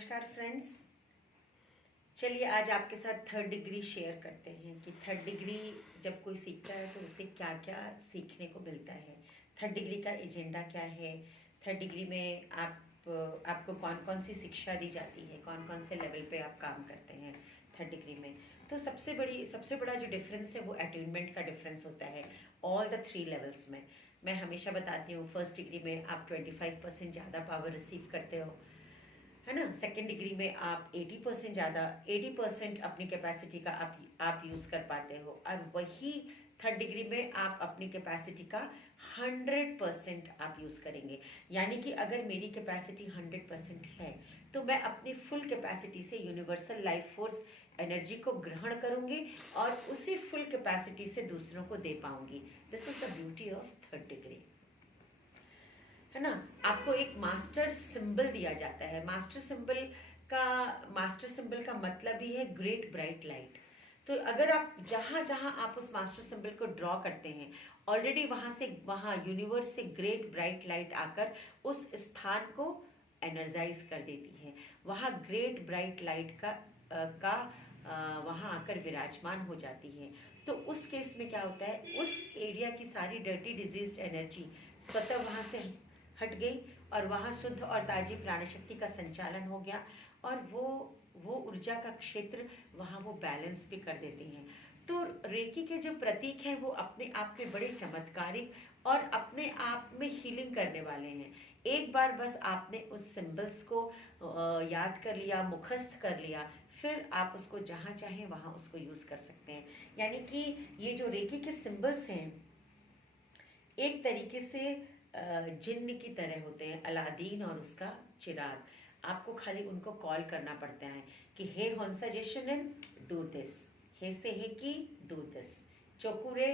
नमस्कार फ्रेंड्स। चलिए आज आपके साथ थर्ड डिग्री शेयर करते हैं कि थर्ड डिग्री जब कोई सीखता है तो उसे क्या क्या सीखने को मिलता है। थर्ड डिग्री का एजेंडा क्या है। थर्ड डिग्री में आपको कौन कौन सी शिक्षा दी जाती है, कौन कौन से लेवल पे आप काम करते हैं थर्ड डिग्री में। तो सबसे बड़ा जो डिफरेंस है वो अट्यूनमेंट का डिफरेंस होता है ऑल द थ्री लेवल्स में। मैं हमेशा बताती हूँ फर्स्ट डिग्री में आप 25% ज़्यादा पावर रिसीव करते हो, है ना। सेकेंड डिग्री में आप 80% ज़्यादा 80% अपनी कैपेसिटी का आप यूज़ कर पाते हो, और वही थर्ड डिग्री में आप अपनी कैपेसिटी का 100% आप यूज़ करेंगे। यानी कि अगर मेरी कैपेसिटी 100% है तो मैं अपनी फुल कैपेसिटी से यूनिवर्सल लाइफ फोर्स एनर्जी को ग्रहण करूंगी और उसी फुल कैपेसिटी से दूसरों को दे पाऊंगी। This is the beauty of third degree, है ना। आपको एक मास्टर सिंबल दिया जाता है। मास्टर सिंबल का मतलब ही है ग्रेट ब्राइट लाइट। तो अगर आप जहाँ जहाँ आप उस मास्टर सिंबल को ड्रॉ करते हैं, ऑलरेडी वहाँ यूनिवर्स से ग्रेट ब्राइट लाइट आकर उस स्थान को एनर्जाइज कर देती है। वहाँ ग्रेट ब्राइट लाइट वहाँ आकर विराजमान हो जाती है। तो उस केस में क्या होता है, उस एरिया की सारी डर्टी डिजीज्ड एनर्जी स्वतः वहाँ से हट गई और वहाँ शुद्ध और ताजी प्राणशक्ति का संचालन हो गया, और वो ऊर्जा का क्षेत्र वहाँ वो बैलेंस भी कर देती हैं। तो रेकी के जो प्रतीक हैं वो अपने आप में बड़े चमत्कारिक और अपने आप में हीलिंग करने वाले हैं। एक बार बस आपने उस सिंबल्स को याद कर लिया, मुखस्त कर लिया, फिर आप उसको जहाँ चाहें वहाँ उसको यूज़ कर सकते हैं। यानी कि ये जो रेकी के सिंबल्स हैं एक तरीके से जिन्न की तरह होते हैं, अलादीन और उसका चिराग। आपको खाली उनको कॉल करना पड़ता है कि हे होन्साजेशनन डू दिस, हे से हे की डू दिस, चोकुरे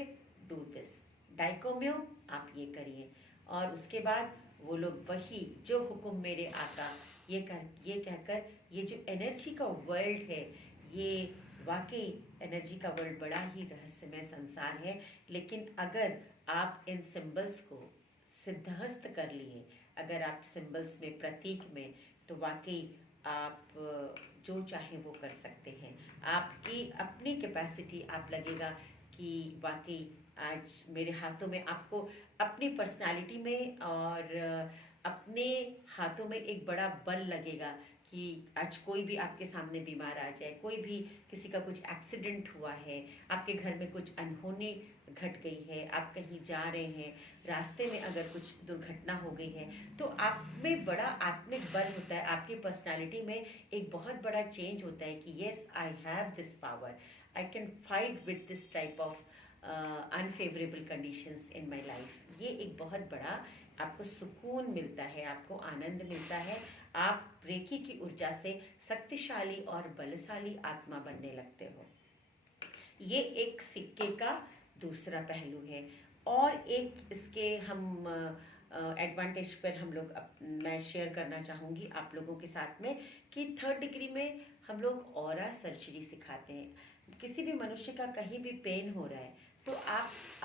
डू दिस, डाइकोम्यो आप ये करिए। और उसके बाद वो लोग वही जो हुक्म मेरे आता ये कहकर ये जो एनर्जी का वर्ल्ड है, ये वाकई एनर्जी का वर्ल्ड बड़ा ही रहस्यमय संसार है। लेकिन अगर आप इन सिंबल्स को सिद्धहस्त कर लिए, अगर आप सिंबल्स में प्रतीक में, तो वाकई आप जो चाहें वो कर सकते हैं। आपकी अपनी कैपेसिटी आप लगेगा कि वाकई आज मेरे हाथों में, आपको अपनी पर्सनालिटी में और अपने हाथों में एक बड़ा बल लगेगा कि आज कोई भी आपके सामने बीमार आ जाए, कोई भी किसी का कुछ एक्सीडेंट हुआ है, आपके घर में कुछ अनहोनी घट गई है, आप कहीं जा रहे हैं, रास्ते में अगर कुछ दुर्घटना हो गई है, तो आप में बड़ा आत्मिक बल होता है, आपकी पर्सनालिटी में एक बहुत बड़ा चेंज होता है कि yes I have this power, I can fight with this type of unfavourable conditions in my life. ये एक बहुत बड़ा आपको सुकून मिलता है, आपको आनंद मिलता है। आप रेकी की ऊर्जा से शक्तिशाली और बलशाली आत्मा बनने लगते हो। ये एक सिक्के का दूसरा पहलू है। और एक इसके हम एडवांटेज पर मैं शेयर करना चाहूँगी आप लोगों के साथ में कि थर्ड डिग्री में हम लोग ऑरा सर्जरी सिखाते हैं। किसी भी मनुष्य का कहीं भी पेन हो रहा है तो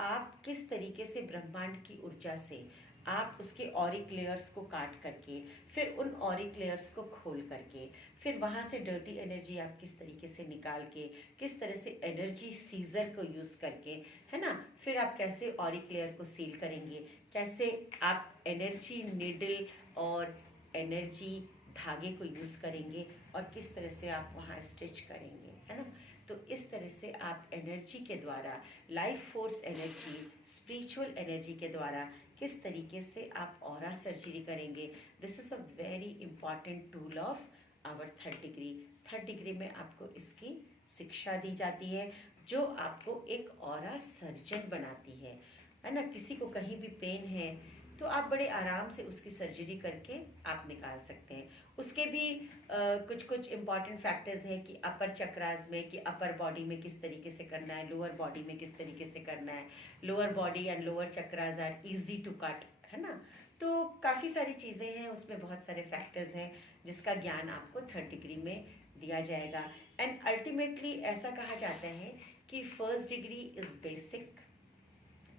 आप किस तरीके से ब्रह्मांड की ऊर्जा से आप उसके ऑरिक लेयर्स को काट करके, फिर उन ऑरिक लेयर्स को खोल करके, फिर वहाँ से डर्टी एनर्जी आप किस तरीके से निकाल के, किस तरह से एनर्जी सीजर को यूज़ करके, है ना, फिर आप कैसे ऑरिक लेयर को सील करेंगे, कैसे आप एनर्जी नीडल और एनर्जी धागे को यूज़ करेंगे, और किस तरह से आप वहाँ स्टिच करेंगे, है ना। तो इस तरह से आप एनर्जी के द्वारा, life force energy, spiritual energy के द्वारा किस तरीके से आप ऑरा सर्जरी करेंगे। This is a very important tool of our third degree. Third degree में आपको इसकी शिक्षा दी जाती है जो आपको एक ऑरा सर्जन बनाती है ना। किसी को कहीं भी पेन है तो आप बड़े आराम से उसकी सर्जरी करके आप निकाल सकते हैं। उसके भी कुछ कुछ इम्पॉर्टेंट फैक्टर्स हैं कि अपर चक्रास में, कि अपर बॉडी में किस तरीके से करना है, लोअर बॉडी में किस तरीके से करना है। Lower body and lower chakras are easy to cut, है ना। तो काफ़ी सारी चीज़ें हैं उसमें, बहुत सारे फैक्टर्स हैं जिसका ज्ञान आपको थर्ड डिग्री में दिया जाएगा। एंड अल्टीमेटली ऐसा कहा जाता है कि first degree is basic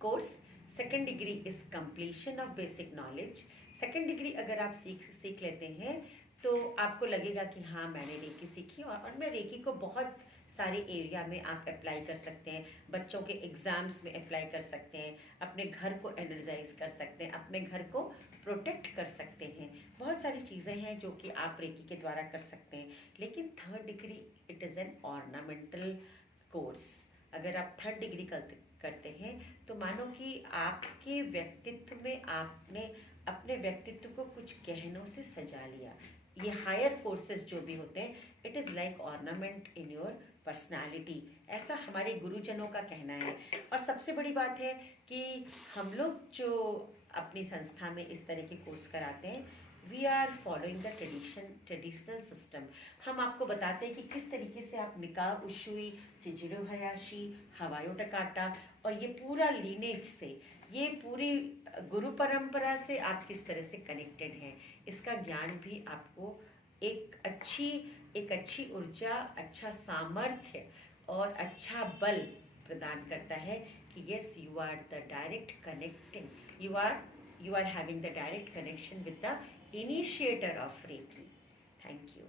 course, second degree is completion of basic knowledge. Second degree अगर आप सीख लेते हैं तो आपको लगेगा कि हाँ मैंने रेकी सीखी, और मैं रेकी को बहुत सारे एरिया में आप अप्लाई कर सकते हैं। बच्चों के एग्ज़ाम्स में अप्लाई कर सकते हैं, अपने घर को एनर्जाइज कर सकते हैं, अपने घर को प्रोटेक्ट कर सकते हैं। बहुत सारी चीज़ें हैं जो कि आप रेकी के द्वारा कर सकते हैं। लेकिन third degree it is an ornamental course. अगर आप थर्ड डिग्री करते हैं तो मानो कि आपके व्यक्तित्व में आपने अपने व्यक्तित्व को कुछ गहनों से सजा लिया। ये हायर कोर्सेज जो भी होते हैं, it is like ornament in your personality, ऐसा हमारे गुरुजनों का कहना है। और सबसे बड़ी बात है कि हम लोग जो अपनी संस्था में इस तरह के कोर्स कराते हैं, we are following the traditional system. हम आपको बताते हैं कि किस तरीके से आप Mikao Usui, Chujiro Hayashi, Hawayo Takata और ये पूरा लीनेज से, ये पूरी गुरु परंपरा से आप किस तरह से कनेक्टेड हैं, इसका ज्ञान भी आपको एक अच्छी ऊर्जा, अच्छा सामर्थ्य और अच्छा बल प्रदान करता है कि yes you are the direct connecting, you are having the direct connection with the initiator of Reiki. Thank you.